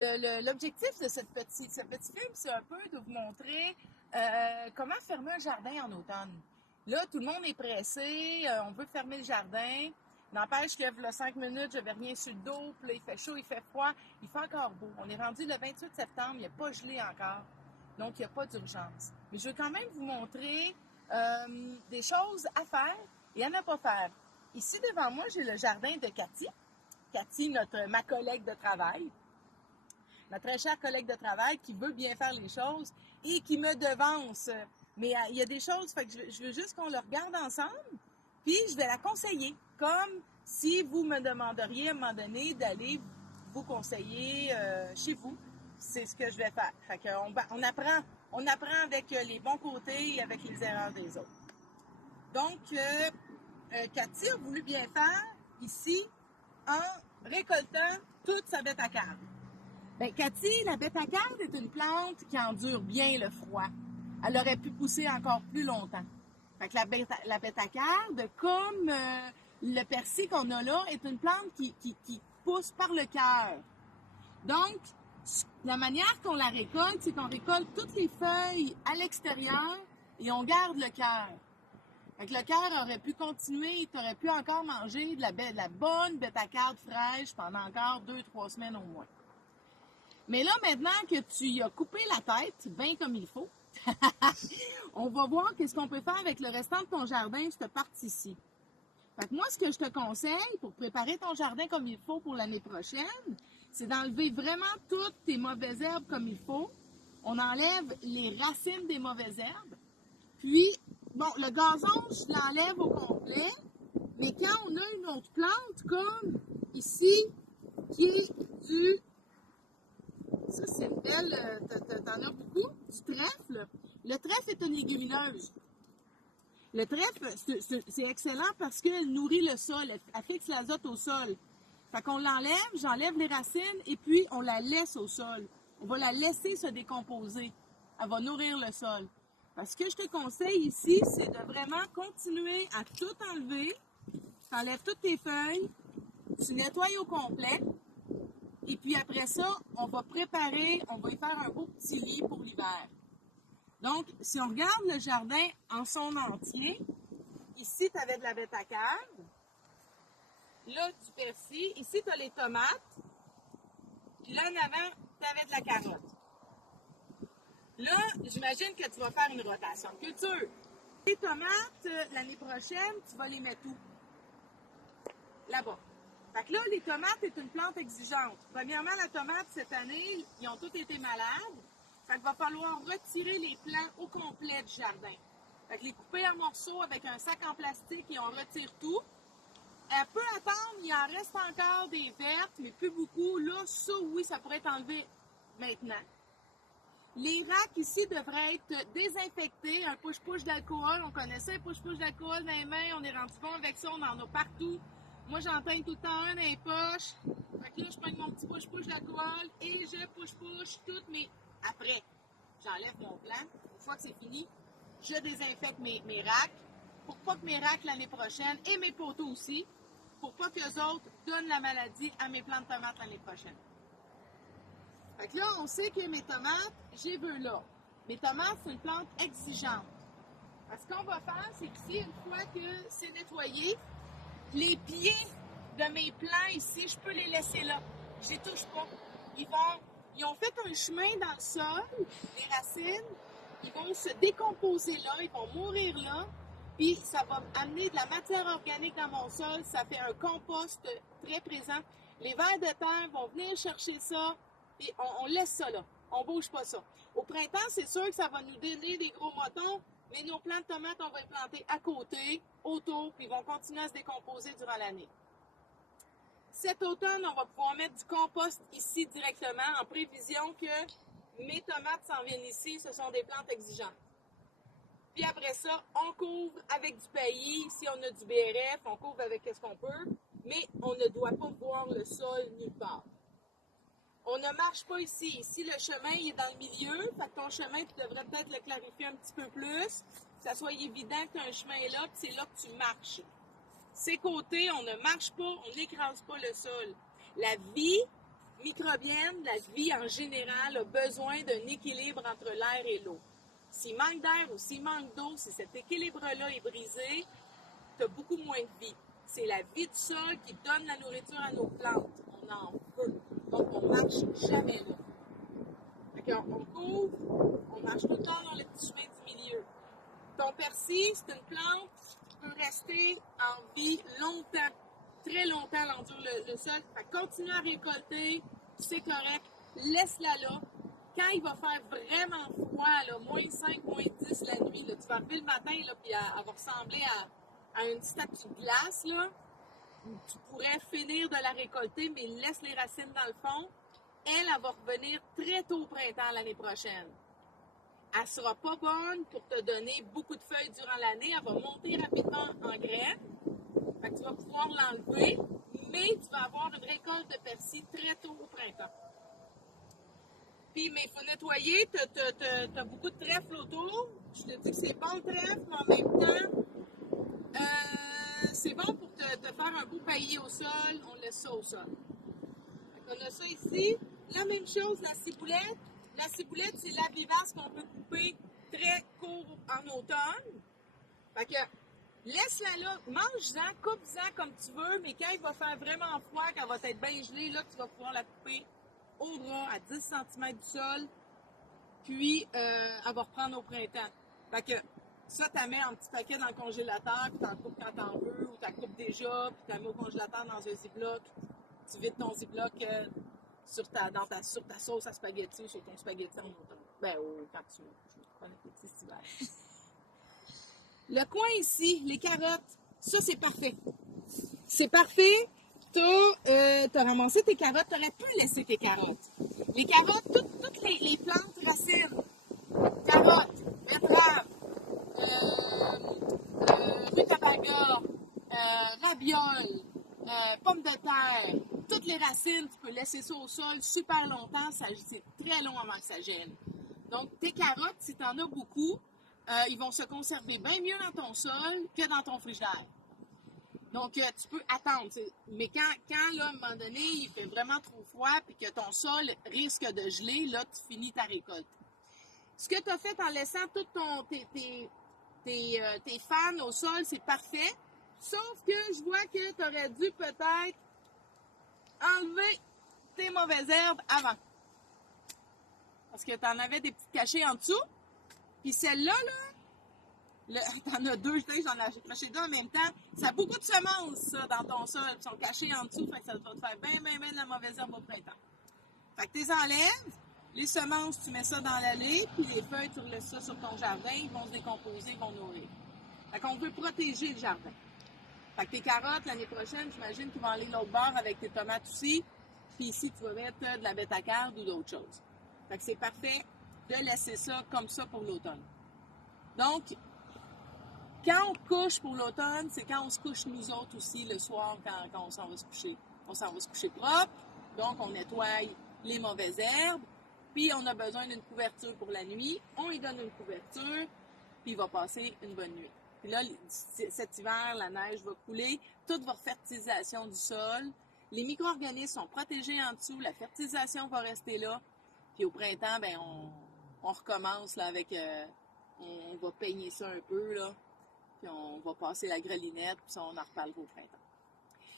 L'objectif de ce petit film, c'est un peu de vous montrer comment fermer un jardin en automne. Là, tout le monde est pressé, on veut fermer le jardin. N'empêche que là, 5 minutes, je n'avais rien sur le dos, puis là, il fait chaud, il fait froid, il fait encore beau. On est rendu le 28 septembre, il n'y a pas gelé encore, donc il n'y a pas d'urgence. Mais je veux quand même vous montrer des choses à faire et à ne pas faire. Ici, devant moi, j'ai le jardin de Cathy. Cathy, ma collègue de travail, ma très chère collègue de travail qui veut bien faire les choses et qui me devance. Mais il y a des choses, fait que je veux juste qu'on le regarde ensemble, puis je vais la conseiller, comme si vous me demanderiez à un moment donné d'aller vous conseiller chez vous. C'est ce que je vais faire. Fait qu'on on apprend avec les bons côtés et avec les erreurs des autres. Donc, Cathy a voulu bien faire ici en récoltant toute sa bête à carbe. Ben, Cathy, la bêta-carde est une plante qui endure bien le froid. Elle aurait pu pousser encore plus longtemps. Fait que la bêta-carde, comme le persil qu'on a là, est une plante qui pousse par le cœur. Donc, la manière qu'on la récolte, c'est qu'on récolte toutes les feuilles à l'extérieur et on garde le cœur. Fait que le cœur aurait pu continuer, tu aurais pu encore manger de la bonne bêta-carde fraîche pendant encore 2-3 semaines au moins. Mais là, maintenant que tu y as coupé la tête, bien comme il faut, on va voir qu'est-ce qu'on peut faire avec le restant de ton jardin, cette partie-ci. Fait que moi, ce que je te conseille pour préparer ton jardin comme il faut pour l'année prochaine, c'est d'enlever vraiment toutes tes mauvaises herbes comme il faut. On enlève les racines des mauvaises herbes. Puis, bon, le gazon, je l'enlève au complet. Mais quand on a une autre plante, comme ici, qui est du... Ça, c'est une belle... T'en as beaucoup? Du trèfle. Le trèfle est une légumineuse. Le trèfle, c'est excellent parce qu'elle nourrit le sol. Elle fixe l'azote au sol. Fait qu'on l'enlève, j'enlève les racines et puis on la laisse au sol. On va la laisser se décomposer. Elle va nourrir le sol. Parce que je te conseille ici, c'est de vraiment continuer à tout enlever. Tu enlèves toutes tes feuilles, tu nettoies au complet. Et puis après ça, on va y faire un beau petit lit pour l'hiver. Donc, si on regarde le jardin en son entier, ici, tu avais de la bêta-carbe, là, du persil, ici, tu as les tomates, puis là, en avant, tu avais de la carotte. Là, j'imagine que tu vas faire une rotation de culture. Les tomates, l'année prochaine, tu vas les mettre où? Là-bas. Fait que là, les tomates est une plante exigeante. Premièrement, la tomate, cette année, ils ont tous été malades. Fait qu'il va falloir retirer les plants au complet du jardin. Fait que les couper en morceaux avec un sac en plastique et on retire tout. Elle peut attendre, il en reste encore des vertes, mais plus beaucoup. Là, ça, oui, ça pourrait être enlevé maintenant. Les racks ici devraient être désinfectés. Un push-push d'alcool, on connaissait un push-push d'alcool dans les mains, on est rendu bon avec ça, on en a partout. Moi, j'en teigne tout le temps un dans les poches. Fait que là, je prends mon petit push-push d'alcool et je push-push toutes mes... Après, j'enlève mon plan. Une fois que c'est fini, je désinfecte mes racks pour pas que mes racks l'année prochaine et mes poteaux aussi, pour pas que les autres donnent la maladie à mes plants de tomates l'année prochaine. Fait que là, on sait que mes tomates, j'y veux là. Mes tomates, c'est une plante exigeante. Ce qu'on va faire, c'est qu'ici, une fois que c'est nettoyé, les pieds de mes plants ici, je peux les laisser là. Je les touche pas. Ils ont fait un chemin dans le sol, les racines, ils vont se décomposer là, ils vont mourir là, puis ça va amener de la matière organique dans mon sol, ça fait un compost très présent. Les vers de terre vont venir chercher ça, puis on laisse ça là. On bouge pas ça. Au printemps, c'est sûr que ça va nous donner des gros motons, mais nos plants de tomates, on va les planter à côté, autour, puis ils vont continuer à se décomposer durant l'année. Cet automne, on va pouvoir mettre du compost ici directement en prévision que mes tomates s'en viennent ici. Ce sont des plantes exigeantes. Puis après ça, on couvre avec du paillis. Ici, on a du BRF, on couvre avec ce qu'on peut, mais on ne doit pas voir le sol nulle part. On ne marche pas ici. Ici, le chemin il est dans le milieu. Fait que ton chemin, tu devrais peut-être le clarifier un petit peu plus, que ça soit évident que tu as un chemin là, puis c'est là que tu marches. Ces côtés, on ne marche pas, on n'écrase pas le sol. La vie microbienne, la vie en général, a besoin d'un équilibre entre l'air et l'eau. S'il manque d'air ou s'il manque d'eau, si cet équilibre-là est brisé, tu as beaucoup moins de vie. C'est la vie du sol qui donne la nourriture à nos plantes. On en veut. Donc, on ne marche jamais là. Fait qu'on couvre, on marche tout le temps dans le petit chemin du milieu. Ton persil, c'est une plante qui peut rester en vie longtemps, très longtemps, elle endure le sol. Fait que continue à récolter, c'est correct, laisse-la là. Quand il va faire vraiment froid, là, -5, -10 la nuit, là, tu vas arriver le matin, là, puis elle va ressembler à une statue de glace, là. Tu pourrais finir de la récolter, mais laisse les racines dans le fond. Elle va revenir très tôt au printemps l'année prochaine. Elle ne sera pas bonne pour te donner beaucoup de feuilles durant l'année. Elle va monter rapidement en graines. Fait que tu vas pouvoir l'enlever, mais tu vas avoir une récolte de persil très tôt au printemps. Puis, mais il faut nettoyer. Tu as beaucoup de trèfle autour. Je te dis que c'est bon le trèfle, mais en même temps, c'est bon pour te faire un beau paillis au sol. On laisse ça au sol. On a ça ici. La même chose, la ciboulette. La ciboulette, c'est la vivace qu'on peut couper très court en automne. Fait que laisse-la là, mange-en, coupe-en comme tu veux, mais quand il va faire vraiment froid, quand elle va être bien gelée, là, tu vas pouvoir la couper au ras à 10 cm du sol, puis elle va reprendre au printemps. Fait que ça, tu la mets en petit paquet dans le congélateur, puis tu en coupes quand tu en veux, ou tu la coupes déjà, puis tu la mets au congélateur dans un ziploc. Tu vides ton ziploc sur ta sauce à spaghetti ou sur ton spaghetti en automne. Ben, quand tu veux. Je me prends un petit hiver. Le coin ici, les carottes, ça, c'est parfait. C'est parfait. T'as ramassé tes carottes, t'aurais pu laisser tes carottes. Les carottes, toutes les plantes racines, carottes, betteraves, rutabaga, raviole, pommes de terre, toutes les racines, tu peux laisser ça au sol super longtemps, c'est très long avant que ça gèle. Donc, tes carottes, si tu en as beaucoup, ils vont se conserver bien mieux dans ton sol que dans ton frigidaire. Donc, tu peux attendre. Mais quand là, à un moment donné, il fait vraiment trop froid et que ton sol risque de geler, là, tu finis ta récolte. Ce que tu as fait en laissant tous tes fans au sol, c'est parfait. Sauf que je vois que tu aurais dû peut-être enlever tes mauvaises herbes avant. Parce que tu en avais des petites cachées en dessous. Puis celle-là, t'en as deux, j'en ai accroché deux en même temps. Ça a beaucoup de semences, ça, dans ton sol. Ils sont cachées en dessous, fait que ça va te faire bien de la mauvaise herbe au printemps. Fait que tu les enlèves. Les semences, tu mets ça dans l'allée, puis les feuilles, tu laisses ça sur ton jardin. Ils vont se décomposer, ils vont nourrir. Fait qu'on veut protéger le jardin. Fait que tes carottes, l'année prochaine, j'imagine qu'ils vont aller de l'autre bord avec tes tomates aussi. Puis ici, tu vas mettre de la bêta-carde ou d'autres choses. Fait que c'est parfait de laisser ça comme ça pour l'automne. Donc, quand on couche pour l'automne, c'est quand on se couche nous autres aussi le soir quand on s'en va se coucher. On s'en va se coucher propre, donc on nettoie les mauvaises herbes, puis on a besoin d'une couverture pour la nuit. On lui donne une couverture, puis il va passer une bonne nuit. Puis là, cet hiver, la neige va couler, toute votre fertilisation du sol. Les micro-organismes sont protégés en dessous, la fertilisation va rester là. Puis au printemps, ben on recommence là, avec... on va peigner ça un peu, là. Puis on va passer la grelinette, puis ça, on en reparlera au printemps.